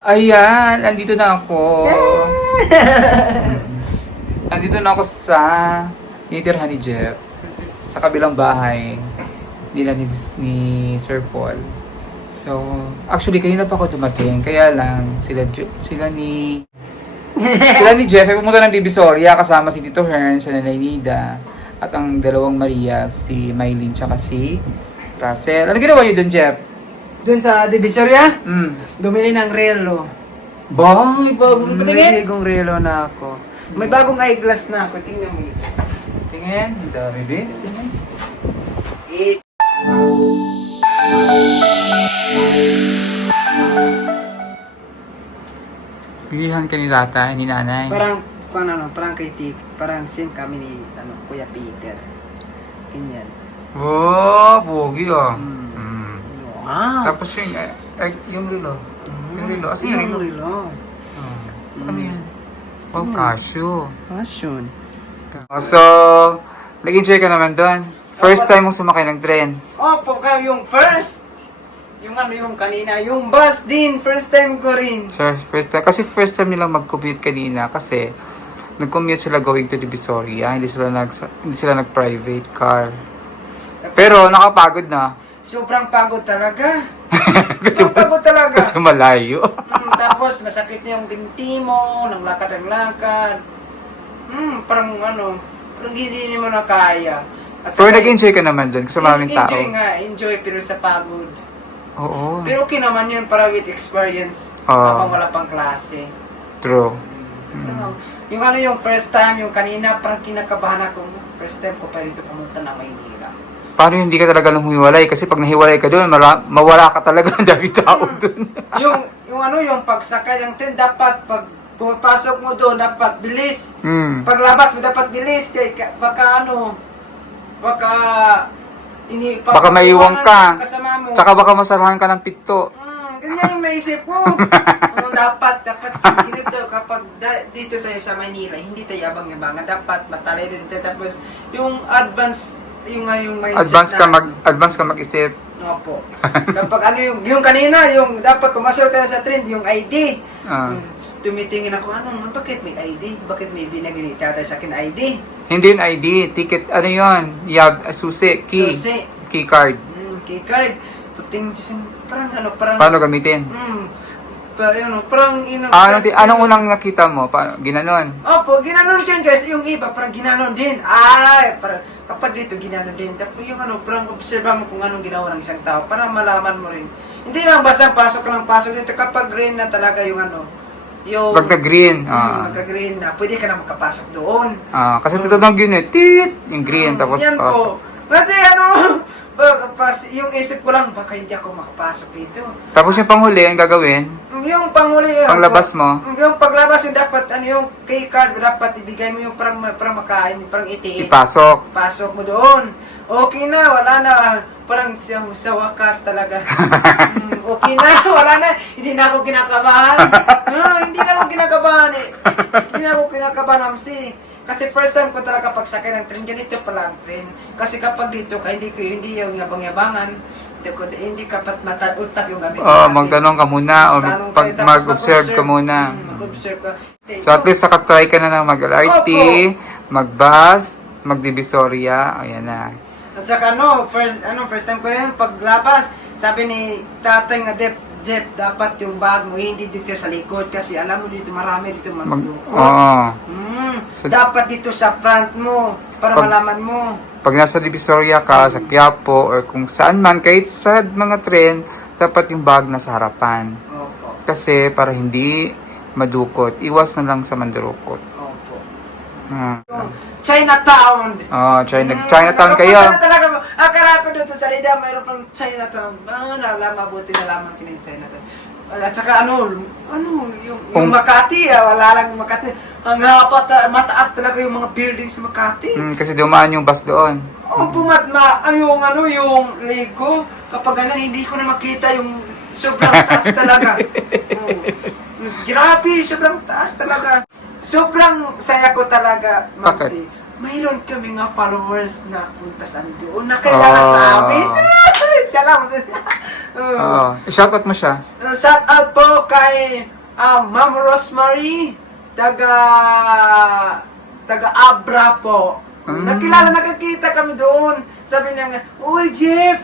Ayan, andito na ako. Andito na ako sa tinitirhan ni Jeff. Sa kabilang bahay nila ni Sir Paul. So, actually kanina pa ako dumating. Kaya lang sila ni Jeff ay pumunta ng Divisoria kasama si Tito Hearn, si Nanay Nida, at ang dalawang Maria, si Mylene tsaka si Russell. Ano ginawa niyo dun, Jeff? Doon sa Divisoria, Hmm. bumili ng relo. Bang, bago na May patingin. bagong relo na ako. May bagong eyeglass na ako. Tingnan mo. Tingin, ang dami din. Tingin. Bilihan ka ni tatay, ni nanay. Parang kay Tik, parang same kami ni Kuya Peter. Ganyan. Oh, pogi oh. Mm. Mm. Wow. Tapos yung relo. Yung relo. Asa yung relo? relo. Oh. Ano yan? Oh, cashew. Fashion. So, nag-enjoy ka naman doon. First time mong sumakay ng tren. Oh, pagka yung first. Yung kanina, yung bus din, first time ko rin. So, first time nilang mag-commute kanina kasi nag-commute sila going to Divisoria. Hindi sila nag-private car. Pero nakapagod na. Sobrang pagod talaga. kasi, Sobrang pagod talaga. kasi malayo. Tapos masakit yung binti mo, nang lakad ang lakad. Parang hindi mo na kaya. At Pero saka, nag-enjoy ka naman doon kasi maraming tao. Enjoy pero sa pagod. Oo. Pero okay naman yun para with experience. Ah. Habang wala pang klase. True. Yung first time, yung kanina, parang kinakabahan ako. First time ko pa rito pumunta na Maynila. Paano hindi ka talaga nang humiwalay? Kasi pag nahiwalay ka doon, mawala ka talaga ng dami tao doon. yung pagsakay ng train, dapat pag pumapasok mo doon, dapat bilis. Paglabas mo, dapat bilis. Baka Baka maiwang ka. Kasama mo. Tsaka baka masarahan ka ng pinto. Ganyan yung naisip ko. Dapat dito kapag dito tayo sa Manila, hindi tayo abang-abangan. Dapat matalay rin tayo. Tapos yung mindset Advance ka mag-isip. Opo. Kapag yung kanina, yung dapat pumasok tayo sa trend, yung ID. Tumitingin ako, bakit may ID? Bakit may binagay tayo sa akin ID? Hindi yung ID, ticket, ano yun? Susi, key. Susi. Key card. Key card. Tingin ko parang Paano gamitin? Anong unang nakita mo? Ginanon? Opo, ginanon ko yun guys. Yung iba, parang ginanon din. Parang kapag dito, ginanon din. Tapos yung parang observa mo kung anong ginawa ng isang tao para malaman mo rin. Hindi lang basta pasok ka ng pasok dito. Kapag green na talaga yung Pagka-green. Pagka-green na, pwede ka na makapasok doon. Kasi titawag yun yung green, tapos yan pasok. po. Kasi yung isip ko lang, baka hindi ako makapasok dito. Tapos yung panghuli, ang gagawin, Yung panghuli, panglabas mo, yung paglabas yung dapat, yung key card, dapat ibigay mo yung parang makain, parang itiin. ipasok. Pasok mo doon. Okay na, wala na. Parang sa wakas talaga. Okay na, wala na. Hindi na ako kinakabahan. Hindi na ako kinakabahan eh. Hindi na ako kinakabahan, Amsi. Kasi first time ko talaga pagsakay ng train, ganito pala ang train. Kasi kapag dito ka, hindi yung yabang-yabangan, hindi kapat mata-utak yung gamit. Magtanong ka muna, o mag-observe ka muna. Mag-observe ka. So at least nakatry ka na ng mag-LRT, mag-bus, mag-Divisoria, ayan na. At saka first time ko rin, paglabas, sabi ni tatay nga, Jeff, dapat yung bag mo, hindi dito sa likod, kasi alam mo dito, marami dito manlulukot. So, dapat dito sa front mo, para malaman mo. Pag nasa Divisoria ka, sa Quiapo, or kung saan man, kahit sa mga tren, dapat yung bag nasa harapan. Opo. Kasi para hindi madukot, iwas na lang sa mandurukot. Opo. Chinatown Chinatown! kayo. Akala ko doon sa salida, mayroon pang Chinatown. Mabuti na lamang kini Chinatown. At saka yung Makati, wala lang yung Makati. Ang mataas talaga yung mga buildings sa Makati. Kasi dumaan yung bus doon. Yung Lego, kapag ganun, hindi ko na makita yung sobrang taas talaga. Grabe, sobrang taas talaga. Sobrang saya ko talaga, Mamsi. Mayroon kami nga followers na punta sa doon, na kailangan sa amin. Siya lang. Oo. Shoutout mo siya. Shout out po kay Ma'am Rosemary, taga Abra po. Nakakita kami doon. Sabi niya nga, uy Jeff,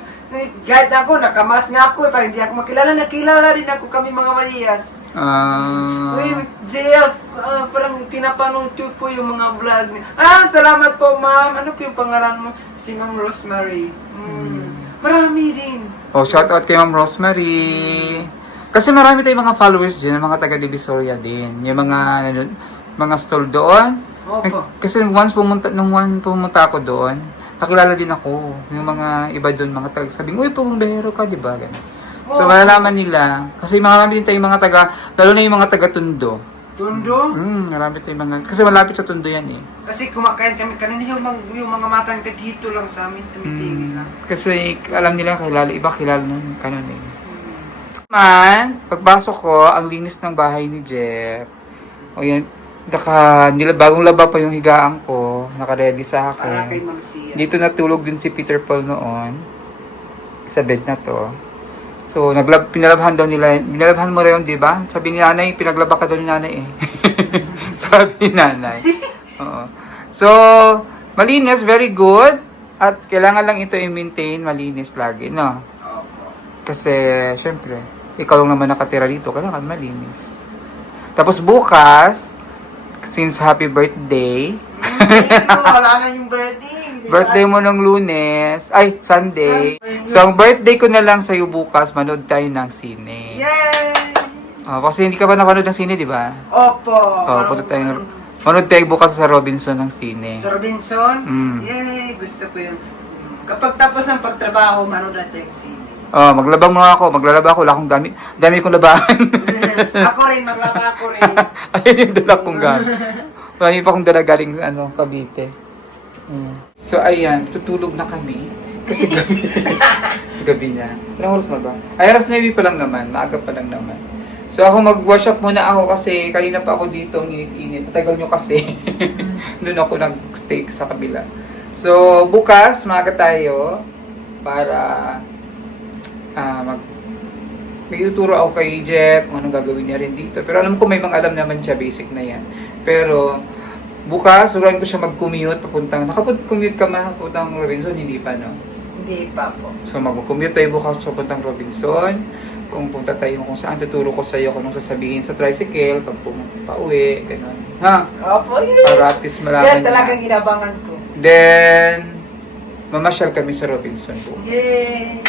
kahit ako, nakamas nga ako, parang hindi ako nakilala rin ako kami mga Marias. Uy, Jeff, parang pinapanood ko po yung mga vlog niya. Salamat po ma'am. Ano po yung pangalan mo? Si Ma'am Rosemary. Marami din. Shoutout kay Ma'am Rosemary. Kasi marami tayong mga followers dyan, mga taga Divisoria din. Yung mga stall doon. Opo. Kasi nung pumunta ako doon, nakilala din ako. Yung mga iba doon, mga taga sabing, uy, pumbero ka, di ba? Ganun. So, malalaman nila. Kasi marami din tayong mga taga, lalo na yung mga taga Tondo. Tondo? Marami tayong mga, kasi malapit sa Tondo yan eh. Kasi kumakain kami kanina yung mga matang dito lang sa amin, tumitingin lang. Kasi alam nila, iba kilala nun, kanon eh. Pagpasok ko, ang linis ng bahay ni Jeff. O yan, bagong laba pa yung higaan ko, naka-ready sa akin. Para kay Magsia. Dito natulog din si Peter Paul noon, sa bed na to. So, pinalabhan daw nila, binalabhan mo rin, di ba? Sabi ni nanay, pinaglaba ka daw ni nanay eh. Sabi ni nanay. Oo. So, malinis, very good. At kailangan lang ito i-maintain, malinis lagi, no? Kasi, syempre, ikaw lang naman nakatira dito, kailangan malinis. Tapos bukas, since happy birthday, wala na yung birthday. birthday mo nung Lunes, Sunday. So, ang birthday ko na lang sa'yo bukas, manood tayo ng sine. Yay! Kasi hindi ka pa napanood ng sine, di ba? Opo. Manood tayo bukas sa Robinson ng sine. Sa Robinson? Yay! Gusto ko yun. Kapag tapos ng pagtrabaho, manood natin yung sine. Maglaba mo ako. Maglalaba ako. Wala akong gamit. Dami kong labahan. Ako rin, maglaba ako rin. Ayun yung dala kong gamit. Marami pa akong dala galing sa Cavite. So, ayan. Tutulog na kami. Kasi gabi na. Ilang oras na ba? Alas 9 pa lang naman. Maaga pa lang naman. So, ako mag-wash up muna ako kasi kanina pa ako dito ang init-init. Patagal nyo kasi. Doon ako nag-stay sa kabila. So, bukas, maaga tayo para may tuturo ako kay Jeff kung anong gagawin niya rin dito. Pero alam ko may mga alam naman siya, basic na yan. Pero bukas, suruan ko siya mag-commute papuntang, nakapag-commute ka man papuntang Robinson, hindi pa, no? Hindi pa po. So mag-commute tayo bukas papuntang Robinson. Kung punta tayo kung saan, tuturo ko sa iyo kung anong sasabihin sa tricycle, pag pauwi, gano'n. Ha? Opo, yun. Para at least malaman Yan talagang inabangan ko. Then, mamasyal kami sa Robinson bukas. Yay!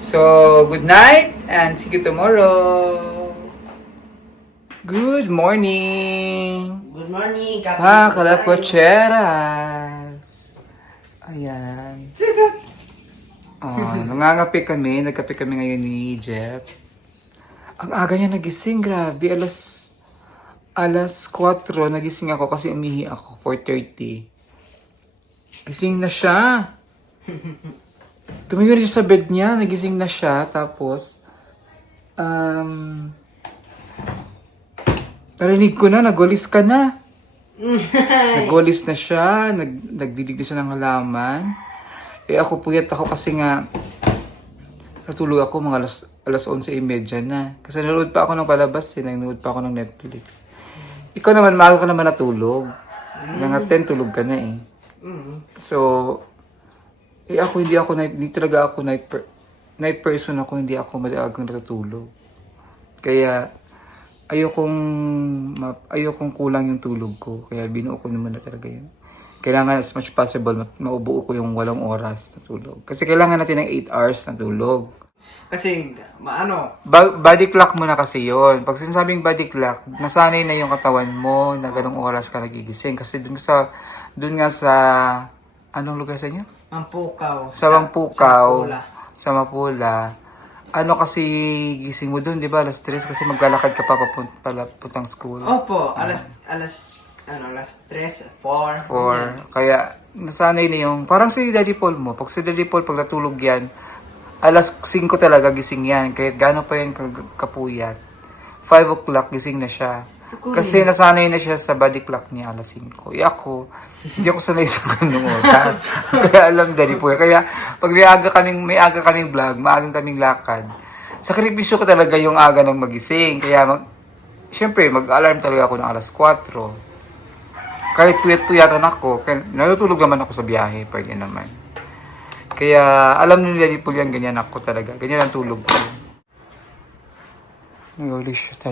So, good night and see you tomorrow. Good morning. Good morning, Kalakwacheras. Ayan. Nangangape kami. Nagkape kami ngayon ni Jeff. Ang aga niya nagising. Grabe. Alas 4 nagising ako kasi umihi ako. 4:30. Gising na siya. Tumayo rin sa bed niya, nagising na siya, tapos, narinig ko na, nagulis ka na. Nagulis na siya, nagdidig na siya ng halaman. Ako puyat ako kasi nga, natulog ako mga alas 11:30 na. Kasi nanood pa ako ng palabas, nanood pa ako ng Netflix. Ikaw naman, maaga ka naman natulog. Mga 10, tulog ka na eh. So, ako hindi talaga ako night person ako, hindi ako madagang natutulog. Kaya ayokong kulang yung tulog ko. Kaya binuo ko naman na talaga yun. Kailangan as much possible maubuo ko yung 8 oras na tulog. Kasi kailangan natin ng 8 hours na tulog. Kasi, Body clock mo na kasi yon. Pag sinasabing body clock, nasanay na yung katawan mo na ganong oras ka nagigising. Kasi dun nga sa anong lugar sa inyo? Mampukaw. Sa Mampukaw. Sa Mapula. Ano kasi gising mo dun, di ba? Alas 3 kasi maglalakad ka pa papuntang school. Opo, alas 3, 4. 4. Kaya nasanay na yung, parang si Daddy Paul mo. Pag si Daddy Paul, pag natulog yan, alas 5 talaga gising yan. Kahit gaano pa yan kapuyat. 5 o'clock gising na siya. Kasi nasanay na siya sa body clock niya alas 5. Ako, hindi ako sanay sa ganung oras. Kaya alam Daddy Paul. Kaya pag may aga kaming vlog, maagang kaming lakad. Sakripisyo ko talaga yung aga ng magising. Kaya syempre, mag-alarm talaga ako ng alas 4. Kahit puyat-puyatan ako, kaya natutulog naman ako sa biyahe, pwede naman. Kaya alam nila Daddy Paul yan, ganyan ako talaga. Ganyan ang tulog ko. Holy shit.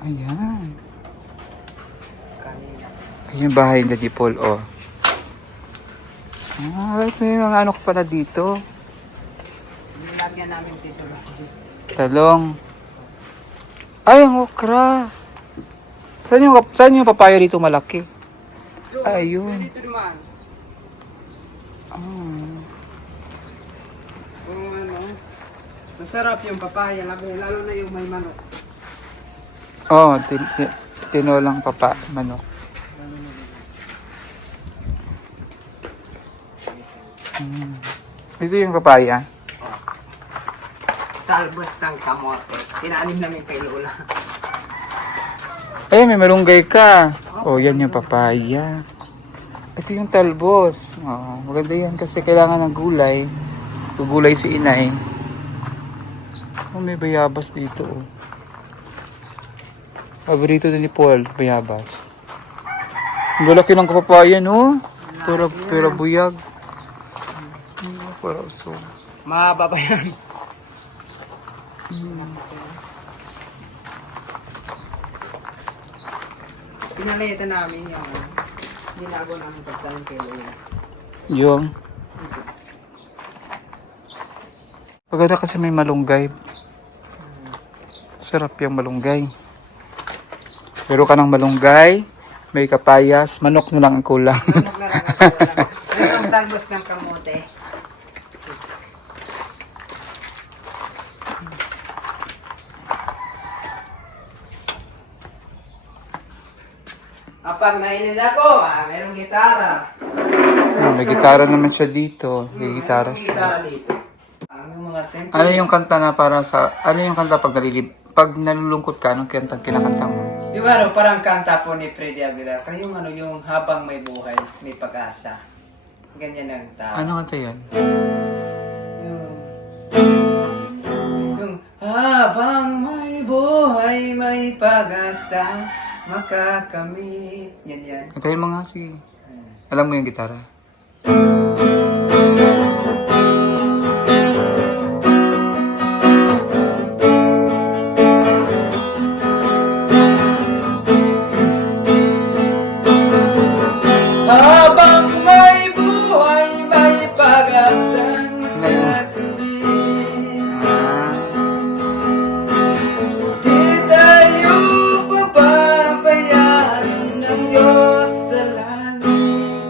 Ayan. Ayan yung bahay ni Daddy Paul, oh. May mga ano ka pala dito. Nilagyan namin dito lang. Talong. Ay, ang okra. Saan yung papaya dito malaki? Ayun. Dito naman. Kung ano, masarap yung papaya, lalo na yung may manok. Oh, tinolang manok. Ito yung papaya. Talbos ng kamote. Tinanim namin kay Lola. Ay, may malunggay ka. Oh, yan yung papaya. Ito yung talbos. Oh, maganda yan kasi kailangan ng gulay. Gugulay si inay. Oh, may bayabas dito. Oh. Paborito din ni Paul, bayabas. Ang lalaki ng kapapaya, no? Pero buyag. Para so. Mahaba pa yan. Pinalita namin yung binago namin pagtanim kay Lola. Yung. Paganda kasi may malunggay. Sarap yung malunggay. Pero ka ng malunggay, may kapayas, manok na lang ang kulang. Manok na lang ang kulang. Pero ang talbos ng kamote. Kapag nainis ako, mayroong gitara. May gitara naman siya dito. May gitara Mayroong siya. gitara dito. Ang mga simple. Ano yung kanta na para sa... Ano yung kanta pag nalulungkot ka, anong kinakanta mo? Yung ano, parang kanta po ni Freddy Aguilar. Pero yung ano, yung habang may buhay, may pag-asa. Ganyan ang tao. Ano kanta yun? Yung habang may buhay, may pag-asa, makakamit. Yan. Kantahin mo nga, sige. Alam mo yung gitara? Habang may buhay, may pag-asang makakamit. Di tayo papabayaan ng Diyos sa langit.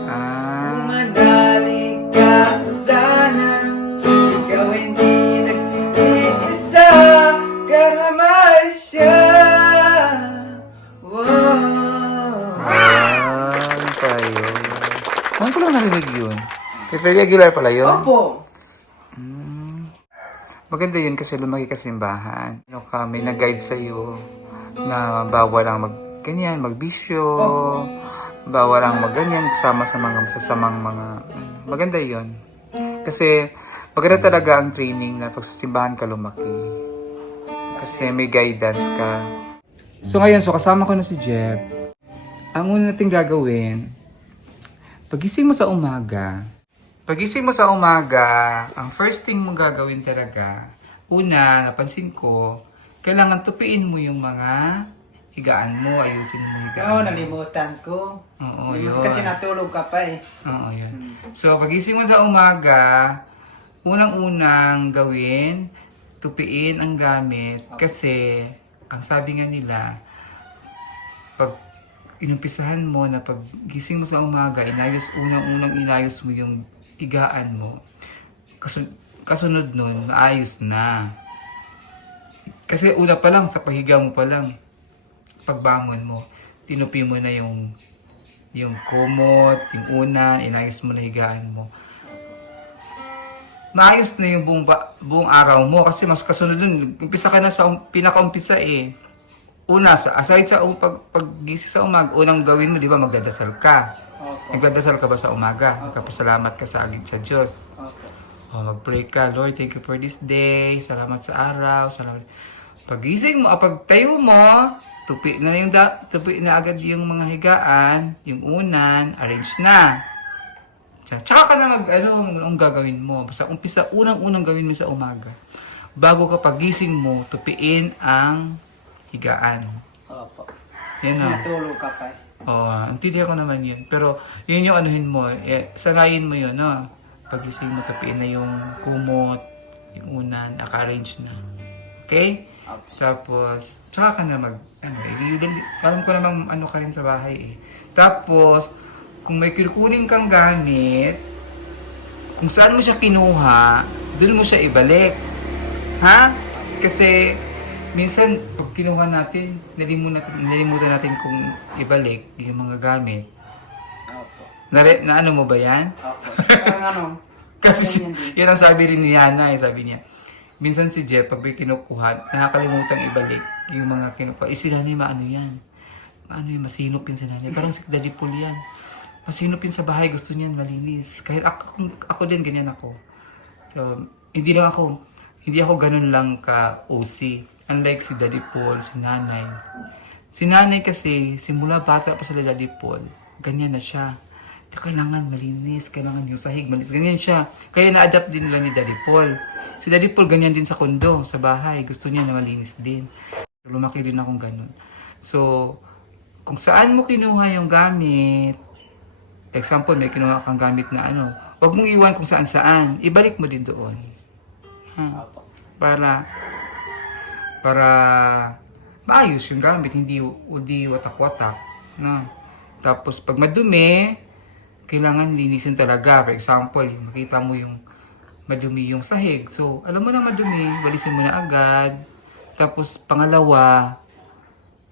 Umanalig ka sana, ikaw hindi nag-iisa, karamay siya. Ano ko lang narinig yun? Kay Freddy Aguilar pala yun? Opo. Maganda yun kasi lumaki ka sa simbahan. Ano ka, may nag-guide sa'yo na bawal lang ganyan, magbisyo, bawal lang ganyan, kasama sa mga masasamang mga... Maganda yun. Kasi maganda talaga ang training na pag sa simbahan ka lumaki. Kasi may guidance ka. So ngayon, kasama ko na si Jeff. Ang una natin gagawin, pagising mo sa umaga, ang first thing mong gagawin talaga, una, napansin ko, kailangan tupiin mo yung mga higaan mo, ayusin mo yung higaan Oo, mo. nalimutan ko. Oo, Nalimutan yun. kasi natulog ka pa eh. Oo, yun. So, pagising mo sa umaga, unang-unang gawin, tupiin ang gamit, kasi, ang sabi nga nila, pag inumpisahan mo na pag gising mo sa umaga, unang-unang inayos mo yung higaan mo. Kasunod nun, maayos na. Kasi una pa lang, sa pahiga mo pa lang, pagbangon mo, tinupi mo na yung kumot, yung unan, inayos mo na higaan mo. maayos na yung buong araw mo kasi mas kasunod dun. Umpisa ka na sa pinaka-umpisa eh. Una, aside sa paggising sa umaga, unang gawin mo, di ba, magdadasal ka. Opo. Nagdadasal ka ba sa umaga? Magpapasalamat ka sa agad sa Diyos. Opo. Mag-pray ka, Lord, thank you for this day. Salamat sa araw. Salamat. Paggising mo, pagtayo mo, tupi na agad yung mga higaan, yung unan, arrange na. Tsaka ka na ang gagawin mo. Basta unang-unang gawin mo sa umaga. Bago ka pagising mo, tupiin ang higaan. Opo. Yan na. Natulog ka pa. Intindihan ko naman yun. Pero yun yung anuhin mo. Sanayin mo yun, no? Pagising mo, tupiin na yung kumot, yung unan, naka-arrange na. Okay? Tapos, tsaka ka na alam ko namang ka rin sa bahay eh. Tapos, kung may kukunin kang gamit, kung saan mo siya kinuha, doon mo siya ibalik. Ha? Kasi, minsan, pag kinuha natin, nalimutan natin kung ibalik yung mga gamit. Opo. Na ano mo ba yan? Opo. Parang Kasi yan ang sabi rin ni Yana, sabi niya. Minsan si Jeff, pag may kinukuha, nakakalimutang ibalik yung mga kinukuha. Si Nanay, maano yan? Masinop yun si Nanay. Parang si Daddy Paul yan. Masinop yun sa bahay, gusto niyan malinis. Kahit ako din, ganyan ako. So, hindi ako ganun lang ka OC. Unlike si Daddy Paul, si Nanay. Si Nanay kasi, simula bata pa sa Daddy Paul, ganyan na siya. Kailangan malinis, kailangan yung sahig malinis. Ganyan siya. Kaya na-adapt din nila ni Daddy Paul. Si Daddy Paul ganyan din sa kondo, sa bahay. Gusto niya na malinis din. Lumaki din akong ganun. So, kung saan mo kinuha yung gamit, example, may kinuha kang gamit na huwag mong iwan kung saan-saan. Ibalik mo din doon. Para maayos yung gamit, hindi watak-watak. No? Tapos, pag madumi, kailangan linisin talaga. For example, makita mo yung madumi yung sahig. So, alam mo na madumi, walisin mo na agad. Tapos, pangalawa,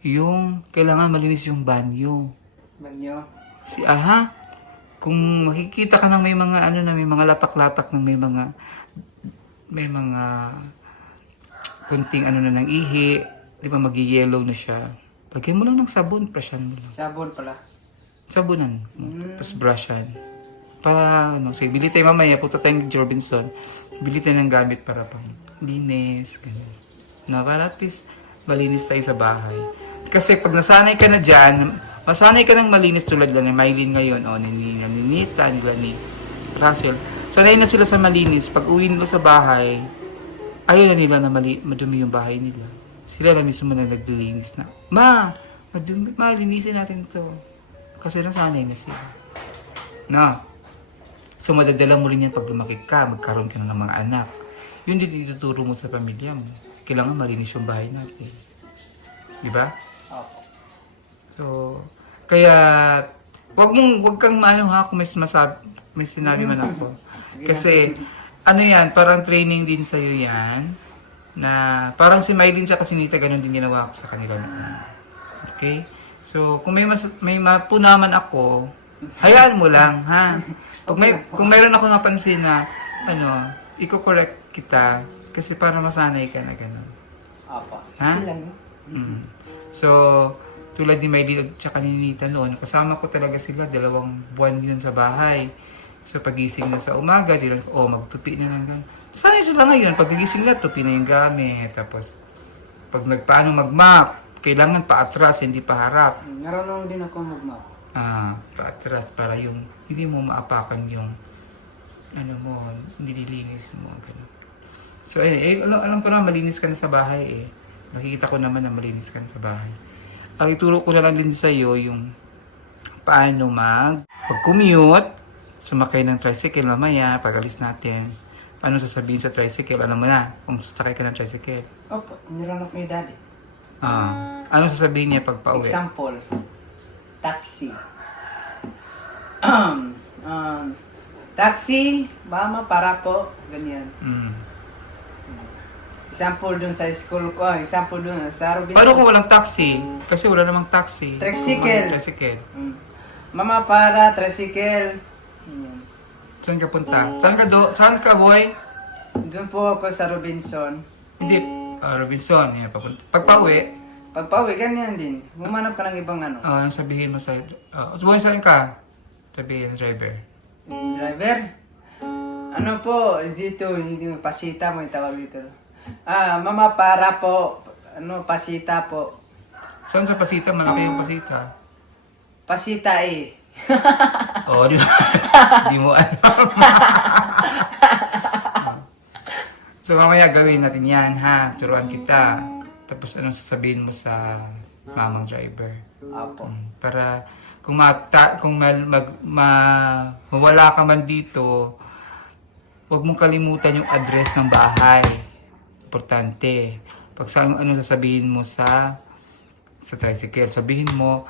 yung kailangan malinis yung banyo. Banyo? Kung makikita ka ng may mga may mga latak-latak ng may mga kunting na ng ihi, di ba magi-yellow na siya. Lagyan mo lang ng sabon, brushan mo lang. Sabon pala. Sabunan. Tapos brushan. Para, sige, bili tayo mamaya, punta tayong Robinson. Bili tayo ng gamit para pang linis, ganyan. Para at least, malinis tayo sa bahay. Kasi pag nasanay ka na dyan, masanay ka ng malinis tulad lang ni Mylene ngayon, ni Ninita, nila ni Russell. Sanay na sila sa malinis. Pag uwi nila sa bahay, ayaw na nila na madumi yung bahay nila. Sila na mismo na naglilinis na, madumi, linisin natin to. Kasi nasanay na sila. No? So, madadala mo rin yan pag lumaki ka, magkaroon ka na ng mga anak. Yun din ituturo mo sa pamilya mo. Kailangan malinis yung bahay natin. Di ba? Opo. So, kaya, wag kang kung may sinabi man ako. Kasi, yan, parang training din sa'yo yan. Na, parang si Mylene siya kasi Nita, ganun din ginawa ko sa kanila noon. Okay? So, kung may mapunaman ako, hayaan mo lang, ha? Kung mayroon ako napansin na, i-correct kita, kasi para masanay ka na gano'n. Opo. Ha? So, tulad ni Mylene at saka ni Nita noon, kasama ko talaga sila, 2 buwan yun sa bahay. So, pagising na sa umaga, magtupi na ng gano'n. Sanay sila ngayon, pagkagising na, tupi na yung gamit. Tapos, pag mag-map, kailangan paatras, hindi paharap. Marunong din ako mag-map. Paatras para yung hindi mo maapakan yung nililinis mo. Ganun. So, alam ko na malinis ka na sa bahay . Nakikita ko naman na malinis ka na sa bahay. Ang ituro ko na lang din sa iyo yung paano pag-commute, sumakay ng tricycle mamaya, pag-alis natin. Paano sasabihin sa tricycle? Alam mo na kung sasakay ka ng tricycle. Opo, nilang ako ni Daddy. Ano sasabihin niya pag pauwi? Example, taxi. Taxi, mama, para po. Ganyan. Example dun sa school ko. Example dun sa Robinson. Paano kung walang taxi? Kasi wala namang taxi. Tricycle. Tricycle. Mama, para, tricycle. Ganyan. Saan ka punta? Saan ka boy? Doon po ako sa Robinson. Hindi, Robinson. Yan, pagpa-uwi, Pagpa-uwi, ganyan din. Humanap ka ng ibang ano. anong sabihin mo sa... Subuhin saan ka? Sabihin, driver. Driver? Ano po, dito, pasita mo yung tawag dito. Mama, para po. Pasita po. Saan sa Pasita? Malaki yung Pasita. Pasita eh. Oo, di ba? Di mo alam. So, mamaya gawin natin yan, ha? Turuan kita. Tapos, anong sasabihin mo sa mamang driver? Apo. Para kung mawala ka man dito, huwag mong kalimutan yung address ng bahay. Importante. Pag ano sasabihin mo sa tricycle, sabihin mo,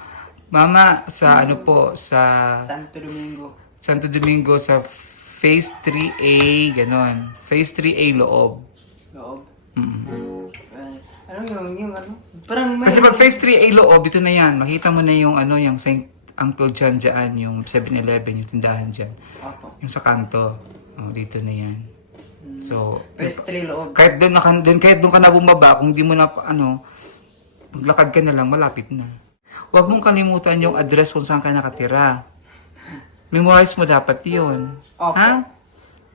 Mama, sa ano po, sa Santo Domingo. Sa Phase 3A, ganon. Phase 3A loob. Loob. Mm. Ano yung ano? Parang may... Kasi pag Phase 3A loob, dito na yan. Makita mo na yung ano, yung St. Uncle John dyan, yung 7-Eleven, yung tindahan dyan. Apo. Yung sa kanto. Oh, dito na yan. So, Phase 3 loob. kahit doon ka na bumaba, kung di mo na, maglakad ka na lang, malapit na. Huwag mong kalimutan yung address kung saan ka nakatira. Memorize mo dapat yun. Opo. Ha?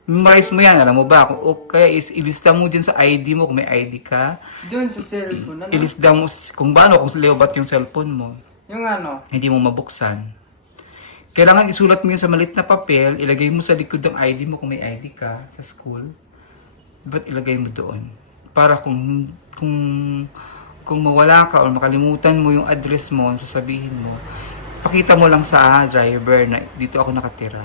Memorize mo yan, alam mo ba? O kaya ilista mo din sa ID mo, kung may ID ka. Doon sa cellphone. Ano? Ilista mo, kung leobat yung cellphone mo. Yung ano? Hindi mo mabuksan. Kailangan isulat mo yun sa malit na papel, ilagay mo sa likod ng ID mo kung may ID ka sa school. Ba't ilagay mo doon? Para kung mawala ka o makalimutan mo yung address mo, sasabihin mo, pakita mo lang sa driver na dito ako nakatira.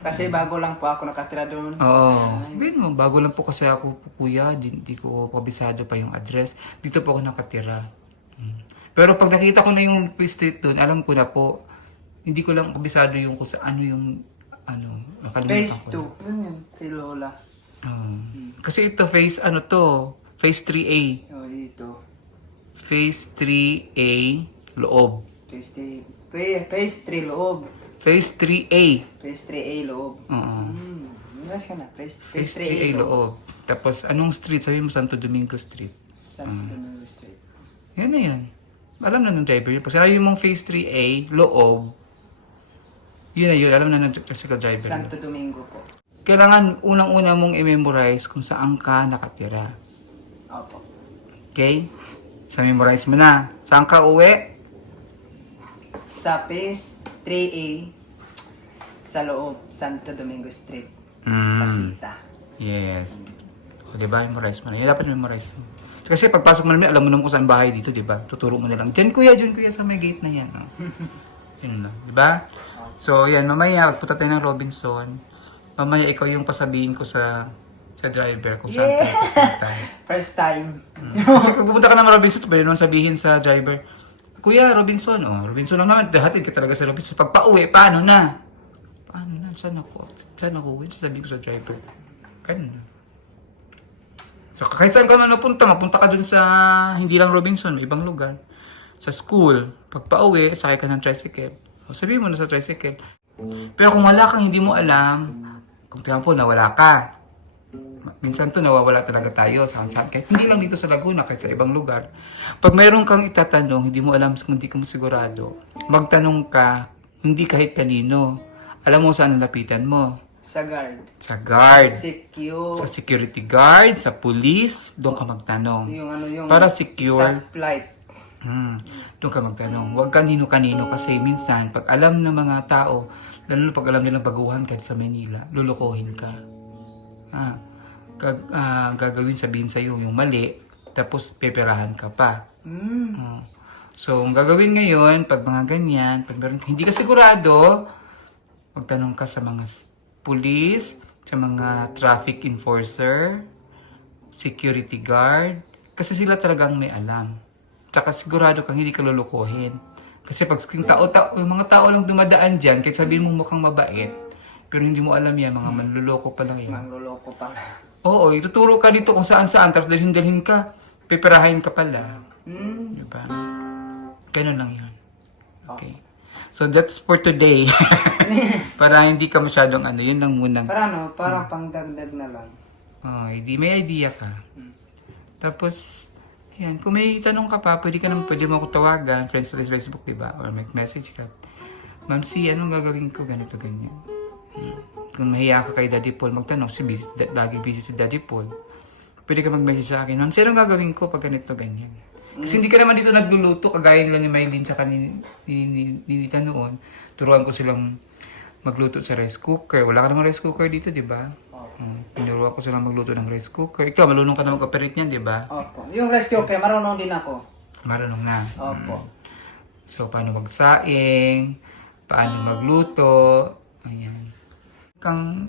Kasi bago lang po ako nakatira doon. Oo. Sabihin mo, bago lang po kasi ako kuya, di ko kabisado pa yung address. Dito po ako nakatira. Pero pag nakita ko na yung street doon, alam ko na po, hindi ko lang kabisado yung kung saan yung, nakalimutan Phase ko. 2. Ano yan? Kay Lola. Kasi ito, phase 3A. Dito. Phase 3A, loob. Phase 3 loob. Phase 3A. Phase 3A loob. Oo. Mas ka na. Phase Phase 3A loob. Tapos, anong street? Sabi mo, Santo Domingo Street. Santo Domingo Street. Yan na yan. Alam na ng driver yun. Pag sinabi mong Phase 3A, loob, yun na yun. Alam na ng tricycle driver. Santo Domingo po. Kailangan unang-una mong i-memorize kung saan ka nakatira. Opo. Okay? So, memorize mo na. Saan ka uwi? Sa Phase 3A, sa loob, Santo Domingo Street. Pasita. Yes. O, diba? Memorize mo na. Yan dapat memorize mo. Kasi pagpasok mo namin, alam mo naman kung saan bahay dito, diba? Tuturo mo na lang. Diyan kuya, sa may gate na yan. Oh. Yun lang. Diba? So, yan. Mamaya, magpunta tayo ng Robinson. Mamaya, ikaw yung pasabihin ko sa driver kung saan tayo pupunta. First time. Kasi kung pupunta ka ng Robinson, pwede naman sabihin sa driver, Kuya, Robinson. Oh, Robinson lang naman. Hatid ka talaga sa Robinson. Pag pauwi, paano na? Saan ako? Sasabihin ko sa driver. Ganun. So, kahit saan ka man mapunta ka dun sa, hindi lang Robinson, may ibang lugar. Sa school, pag pauwi, sakay ka ng tricycle. O, sabihin mo na sa tricycle. Pero kung wala kang hindi mo alam, kung example, nawala ka. Minsan to nawawala talaga tayo saan kahit hindi lang dito sa Laguna, kahit sa ibang lugar. Pag mayroon kang itatanong, hindi mo alam kung hindi ka mo sigurado, magtanong ka, hindi kahit kanino. Alam mo saan lapitan mo? Sa guard. Sa guard. Secure. Sa security guard, sa police, doon ka magtanong. Yung Para secure. stoplight. Doon ka magtanong. Huwag kanino-kanino kasi minsan, pag alam ng mga tao, lalo na pag alam nilang baguhan kahit sa Manila, lulukohin ka. Gagawin sabihin sa'yo yung mali, tapos peperahan ka pa. So, ang gagawin ngayon, pag mga ganyan, pag hindi ka sigurado, magtanong ka sa mga police, sa mga traffic enforcer, security guard, kasi sila talagang may alam. Tsaka sigurado kang hindi ka lulukohin. Kasi pag yung mga tao lang dumadaan dyan, kahit sabihin mo mukhang mabait, pero hindi mo alam yan, mga manluloko pa lang yan. Manluloko pa. Oo, ituturo ka dito kung saan-saan, tapos dalhin ka, piperahin ka pala. Diba? Ganun lang yun. Okay. So, that's for today. Para hindi ka masyadong yun lang muna. Parang pangdagdag na lang. Oh, hindi may idea ka. Tapos, ayan, kung may tanong ka pa, pwede mo ako tawagan, friends sa Facebook, di ba? Or may message ka. Ma'am C, anong gagawin ko? Ganito, ganyan. Kung mahiya ka kay Daddy Paul, magtanong, lagi busy si Daddy Paul. Pwede ka mag-message sa akin, Ma'am C, anong gagawin ko pag ganito, ganyan? Kasi hindi ka naman dito nagluluto, kagaya nila ni Mylene tsaka ni Nita noon. Turuan ko silang magluto sa rice cooker. Wala ka namang rice cooker dito, di ba? Tinuruan ko silang magluto ng rice cooker. Ikaw, malunong ka na mag-operate niyan, di ba? Opo. Yung rice cooker, marunong din ako. Marunong na. Opo. So, paano magsaing, paano magluto, ayan.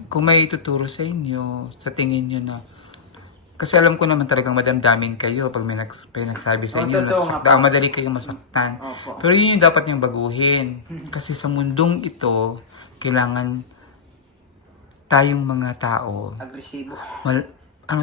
Kung may tuturo sa inyo, sa tingin nyo na, kasi alam ko naman talagang madamdamin kayo pag may nagsabi sa inyo, madali kayong masaktan. Opo. Pero yun yung dapat niyong baguhin. Kasi sa mundong ito, kailangan tayong mga tao, Agresibo.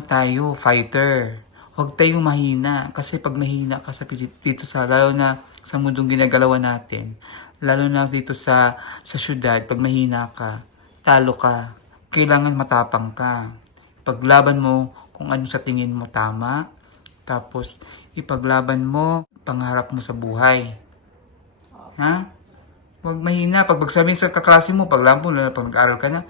tayo, fighter. Huwag tayong mahina. Kasi pag mahina ka dito lalo na sa mundong ginagalawan natin, lalo na dito sa syudad, pag mahina ka, talo ka. Kailangan matapang ka. Paglaban mo kung ano sa tingin mo tama, tapos ipaglaban mo pangarap mo sa buhay. Ha? Huwag mahina. Pag magsabihin sa kaklase mo, pag nag-aaral ka na,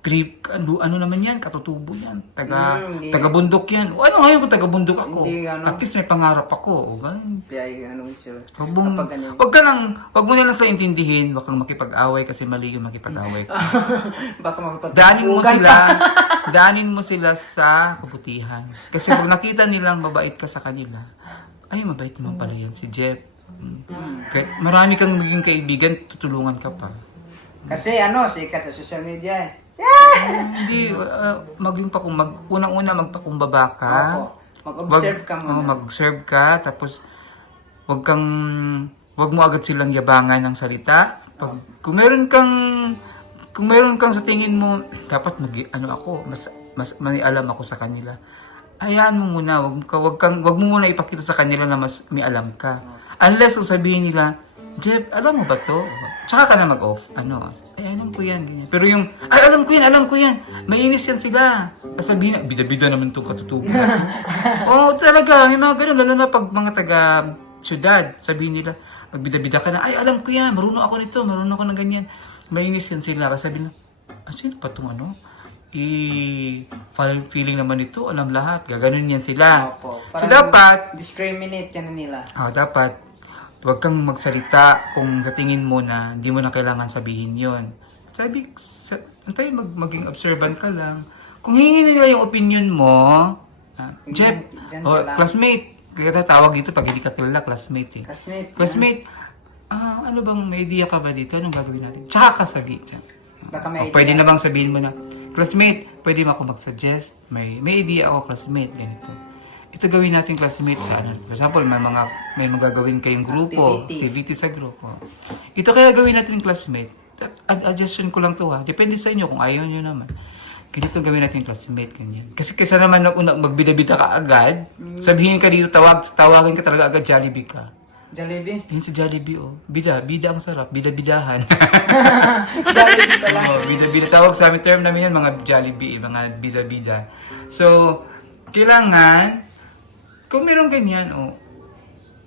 ano naman yan, katutubo yan, taga-bundok yan. O ano ngayon kung taga-bundok ako? At least may pangarap ako. O ganun. Wag mo na lang sila intindihin, wag kang makipag-away kasi mali yung makipag-away. Baka makapag- Daanin mo sila sa kabutihan. Kasi pag nakita nilang mabait ka sa kanila, ay mabait naman pala yan si Jeff. Kahit marami kang maging kaibigan, tutulungan ka pa. Kasi sikat sa social media eh. Hindi, unang-una magpakumbaba ka. Opo. Mag-observe ka muna. Mag-observe ka, tapos wag mo agad silang yabangan ng salita. Kung meron kang sa tingin mo, dapat mas may alam ako sa kanila. Hayaan mo muna, wag mo muna ipakita sa kanila na mas may alam ka. Unless kung sabihin nila, Jeff, alam mo ba to? Tsaka ka na mag-off. Alam ko yan. Ganyan. Pero alam ko yan. Mainis yan sila. Sabihin na, bida-bida naman itong katutubo. Oo, talaga. May mga ganun. Lalo na pag mga taga-syudad, sabihin nila, magbida-bida ka na, alam ko yan. Marunong ako nito. Marunong ako ng ganyan. Mainis yan sila. Kasi sabihin na, sino pa itong feeling naman ito, alam lahat. Gaganon yan sila. Opo. So, dapat, discriminate yan nila. Dapat, huwag kang magsalita kung sa tingin mo na hindi mo na kailangan sabihin yon. Maging observant ka lang. Kung hingin nila yung opinion mo, Jeff, classmate, kaya tawag dito pag hindi ka kilala, classmate eh. Classmate, ano bang may idea ka ba dito? Anong gagawin natin? Tsaka ka sabihin. Pwede na bang sabihin mo na, classmate, pwede mo ako mag-suggest? May idea ako, classmate, ganito. Ito gawin natin classmate sa For example, may magagawin kayong grupo, activity sa grupo. Ito kaya gawin natin classmate. Adjustion ko lang to ha. Depende sa inyo kung ayaw nyo naman. Ganito gawin natin classmate, ganyan. Kasi kaysa naman magbida-bida ka agad, sabihin ka dito, tawagin ka talaga agad, Jollibee ka. Jollibee? Yan si Jollibee oh. Bida ang sarap. Bida-bidahan. Jollibee pala. Bida-bida. Tawag sa amin, term namin yan, mga Jollibee, mga bida-bida. So, kailangan, kung meron ganyan,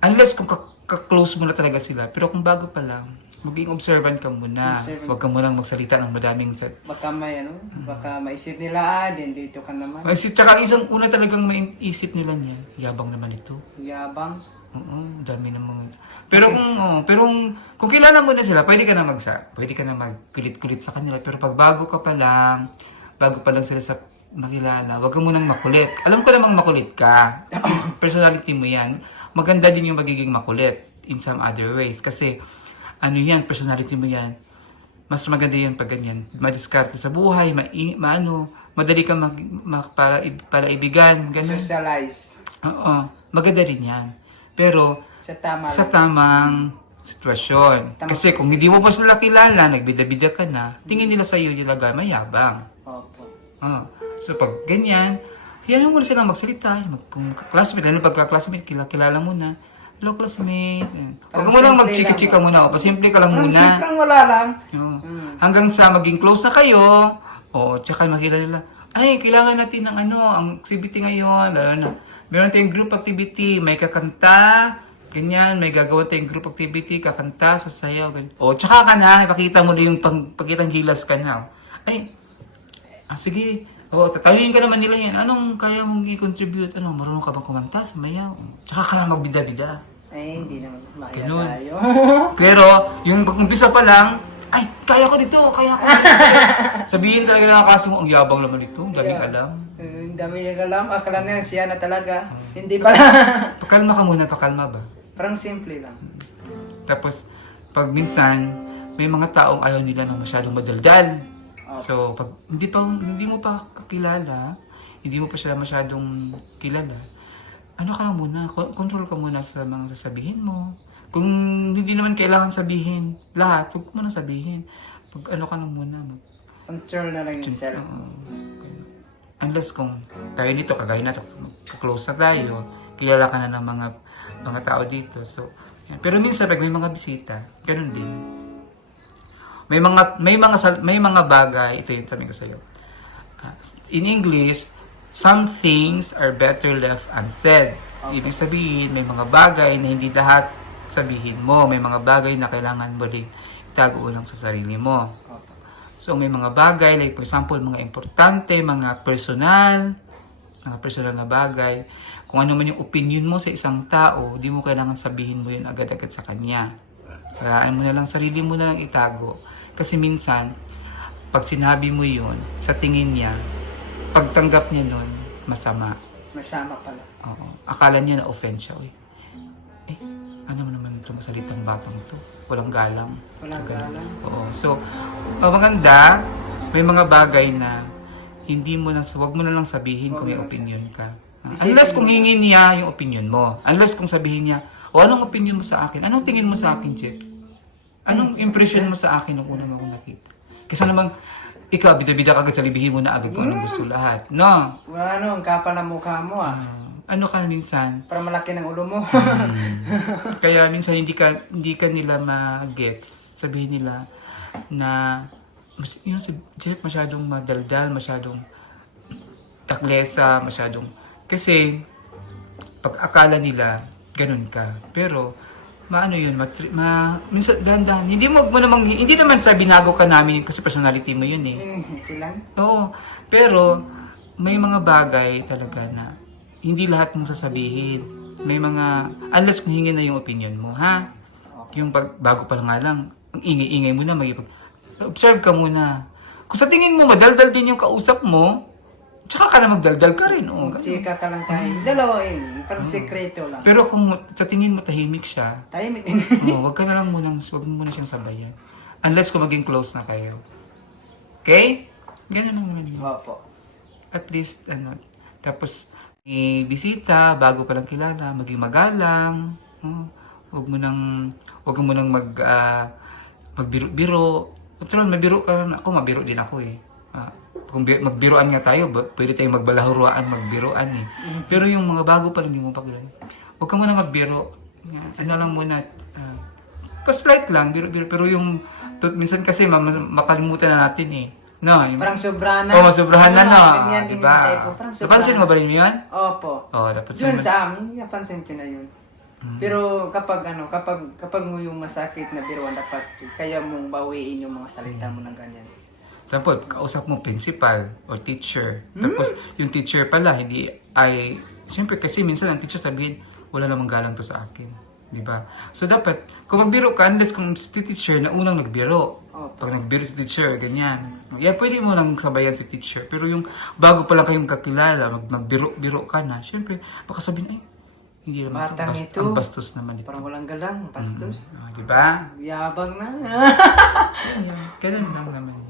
unless kung ka-close mo na talaga sila, pero kung bago pa lang, maging observant ka muna. Huwag ka munang magsalita ng madaming baka maisip nila, dito ka naman. Tsaka isang una talagang maisip nila niyan, yabang naman ito. Yabang? Oo, dami ng mga... Pero kung kilala mo na sila, pwede ka na magkulit-kulit sa kanila. Pero pag bago pa lang sila sa makilala, wag ka munang makulit. Alam ko namang makulit ka. Personality mo yan. Maganda din yung magiging makulit in some other ways. Kasi, personality mo yan. Mas maganda yan pag ganyan. Madiskarte sa buhay, madali kang para ibigan. Ganun. Socialize. Oo, maganda rin yan. Pero, sa tamang sitwasyon. Kasi kung hindi mo pa sila kilala, nagbida-bida ka na, tingin nila sa'yo talaga mayabang. Opo. So pag ganyan, yan mo na silang magsalita. Kung classmate, pagka-classmate, kilala mo na. Hello, classmate. Huwag mo lang magchika-chika muna. Pasimple ka lang muna. Simpleng wala lang. Hanggang sa maging close na kayo, tsaka makita nila, ay, kailangan natin ng ang activity ngayon, lalo na, meron tayong group activity, may kakanta, ganyan, may gagawa tayong group activity, kakanta, sasayaw, ganyan. O, tsaka ka na, ipakita mo din yung pagkitang gilas ka na. Ay, sige, tatawin ka naman nila yan, anong kaya mong i-contribute, marunong ka bang kumanta, sumayaw, tsaka ka lang magbida-bida. Ay, hindi naman. Maya Ganun. tayo. Pero, yung umpisa pa lang, ay, kaya ko dito, kaya ko dito. Sabihin talaga na kasi mo, ang yabang naman ito, ang daming alam. Ang dami nila alam. Akala na siya na talaga. Hindi pala. Pakalma ka muna, pakalma ba? Parang simple lang. Tapos, pag minsan, may mga taong ayaw nila ng masyadong madaldal. So, pag hindi mo pa kakilala, hindi mo pa sila masyadong kilala, ano ka lang muna, control ka muna sa mga sasabihin mo. Kung hindi naman kailangan sabihin lahat, huwag mo na sabihin. Pag ano ka lang muna, Control na lang yung self. unless kung tayo dito, kagaya na close na tayo, kilala ka na ng mga tao dito. So, yan. Pero minsan pag may mga bisita, ganun din. May mga bagay, ito yung sabi ko sa iyo. In English, some things are better left unsaid. Ibig sabihin, may mga bagay na hindi lahat sabihin mo. May mga bagay na kailangan mo rin itago lang sa sarili mo. So, may mga bagay, like for example, mga importante, mga personal na bagay. Kung ano man yung opinion mo sa isang tao, di mo kailangan sabihin mo yun agad-agad sa kanya. Kayaan mo na lang, sarili mo na lang itago. Kasi minsan, pag sinabi mo yun, sa tingin niya, pagtanggap niya nun, masama. Masama pala. Oo. Akala niya na offend siya. Ano naman itong salitang batang to? Walang galang. Walang galang. Oo. So, maganda, may mga bagay na wag mo na lang sabihin kung may opinion ka. Unless kung hingin niya yung opinion mo. Unless kung sabihin niya, anong opinion mo sa akin? Anong tingin mo sa akin, Jeff? Anong impression mo sa akin nung una mo akong nakita? Kasi namang, ikaw, bida-bida ka agad sa libihin mo na agad kung anong gusto lahat. No? Wala ang kapal na mukha mo Ano ka minsan? Para malaki ng ulo mo. Kaya minsan hindi ka nila ma-gets. Sabihin nila na yun si Jeff masyadong madaldal, masyadong taklesa, kasi pag akala nila ganun ka. Pero maano yun, minsan dahan-dahan. Hindi naman sa binago ka namin kasi personality mo yun Ilan? Oo. Pero may mga bagay talaga na hindi lahat mong sasabihin. May mga, unless kung hingin na yung opinion mo, ha? Yung bago pa nga lang, ang ingay-ingay mo na, observe ka muna. Kung sa tingin mo, madaldal din yung kausap mo, tsaka ka na magdaldal ka rin. Chika ka lang tayo. Dalawa parang sekreto lang. Pero kung sa tingin mo tahimik siya, Tahimik. wag mo muna siyang sabayan. Unless kung maging close na kayo. Okay? Ganun naman yun. Opo. At least, tapos, may bisita, bago pa lang kilala, maging magalang. Huwag mo nang magbiro-biro. Actually, mabiro ka rin ako, mabiro din ako kung magbiroan nga tayo, pwede tayong magbalahuruan, magbiroan Pero yung mga bago pa rin, hindi mo pa kilala. Huwag ka muna magbiro. Ano lang muna, first flight lang, biro-biro. Pero yung, minsan kasi makalimutan na natin No, parang sobrahan na. Masobrahan na, no? Ganyan din Diba? sa eko. Parang sobrahan. Napansin mo ba rin yun? Opo. Napansin Yun mo. sa amin, napansin ko na yun. Pero kapag mo yung masakit na biruan, dapat kaya mong bawiin yung mga salita mo ng ganyan. Tapos, kausap mo principal or teacher. Tapos, yung teacher pala, siyempre kasi minsan ang teacher sabihin, wala namang galang to sa akin. Diba? So, dapat, kung magbiro ka, unless kung si teacher na unang nagbiro. Pag nagbiro si teacher, ganyan. Pwede mo lang sabayan si teacher. Pero yung bago pa lang kayong kakilala, magbiro-biro ka na, siyempre, baka sabihin, hindi naman Batang ito. Ang bastos naman ito. Parang walang galang, bastos. Diba? Yabang na. Ganun lang naman yun.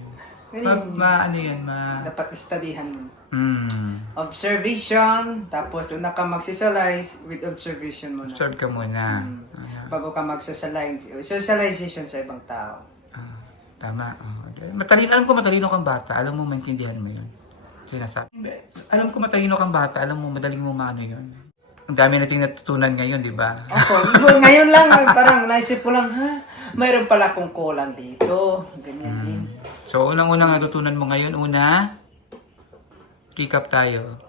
Dapat studyhan mo. Mm. Observation, tapos una ka magsocialize with observation mo na. Observe ka muna. Bago ka socialization sa ibang tao. Tama. Alam ko matalino kang bata. Alam mo, maintindihan mo yun. Sinasabi. Alam ko matalino kang bata. Alam mo, madaling mo maano yun. Ang dami nating natutunan ngayon, di ba? Ngayon lang, parang naisip ko lang, mayroon pala akong kulang dito. Ganyan din. So, unang-unang natutunan mo ngayon, Recap tayo.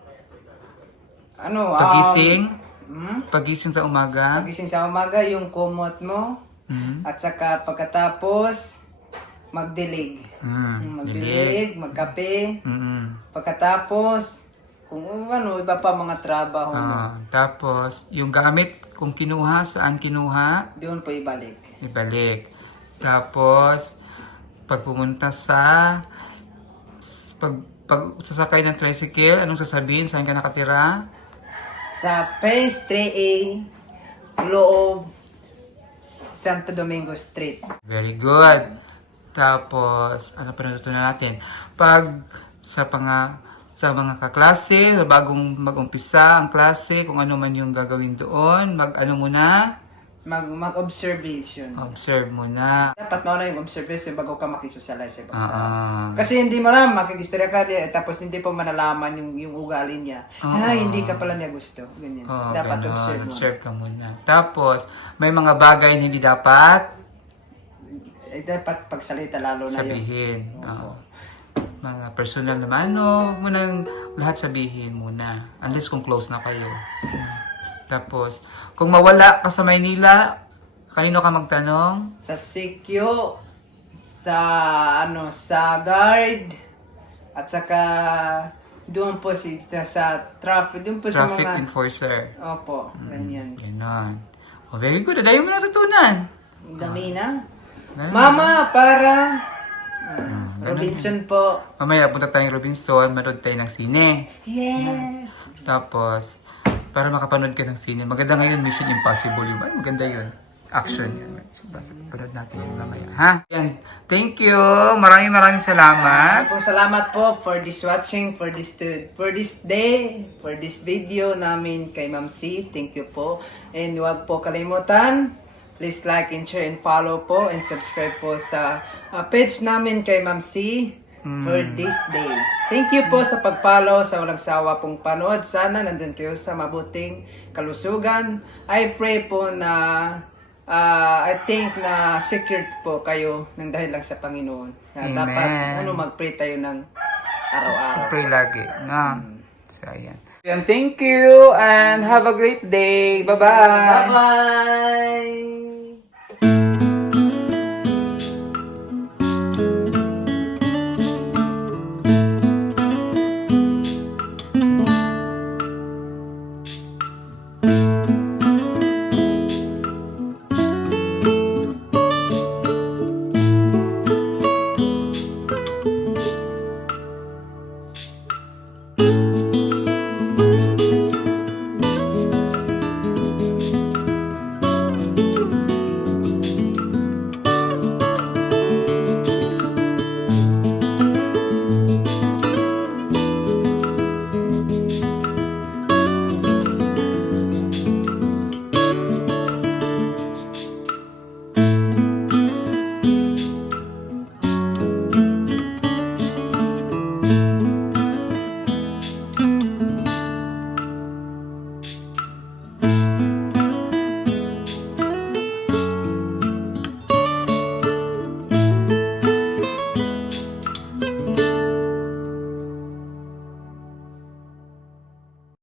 Ano? Pagising. Hmm? Pagising sa umaga. Pagising sa umaga, yung kumot mo. Mm. At saka pagkatapos, magdilig. Magdilig, magkape. Pagkatapos, kung ano, iba pa mga trabaho mo. Tapos, yung gamit, kung kinuha, saan kinuha, Doon po ibalik. ibalik. Tapos, pag pumunta sa, pag sasakay ng tricycle, anong sasabihin? Saan ka nakatira? Sa Phase 3A, loob, Santo Domingo Street. Very good. Tapos, ano pa natutunan natin? Pag sa mga kaklase, bagong mag-umpisa ang klase, kung ano man yung gagawin doon, mag-ano muna? Mag-observation. Observe muna. Dapat mo na yung observation bago ka makisocialize sa ibang tao. Ah, Kasi hindi mo lang, makikistorya ka, tapos hindi pa manalaman yung ugali niya. Hindi ka pala niya gusto. Ganyan. Dapat ganun. observe mo. Observe ka muna. Tapos, may mga bagay na hindi dapat Dapat pagsalita lalo na yun. sabihin. Mga personal naman, huwag mo nang lahat sabihin muna. Unless kung close na kayo. Tapos, kung mawala ka sa Maynila, kanino ka magtanong? Sa Sikyo, sa guard, at saka doon po sa traffic, doon po sa Traffic mga... enforcer. Opo, ganyan. Ganon. Oh, very good. Dahil mo natutunan. Ang dami na. Ganun. Mama, para... ganun. Robinson po. Mamaya, punta tayong Robinson, manood tayo ng sine. Yes. Tapos, para makapanood ka ng sine, maganda ngayon Mission Impossible yun. Ay, maganda yun. Action yun. So, panood natin yun mamaya. Ha? Yan. Thank you. Maraming salamat. Salamat po for this watching, for this day, for this video namin kay Ma'am C. Thank you po. And huwag po kalimutan, please like and share and follow po and subscribe po sa page namin kay Ma'am C for this day. Thank you po sa pag-follow, sa walang sawa pong panood. Sana nandun kayo sa mabuting kalusugan. I pray po na I think na secured po kayo ng dahil lang sa Panginoon. Na Amen. dapat mag-pray tayo ng araw-araw. Pray lagi. Na. So, ayan. Thank you and have a great day. Bye-bye. Bye-bye!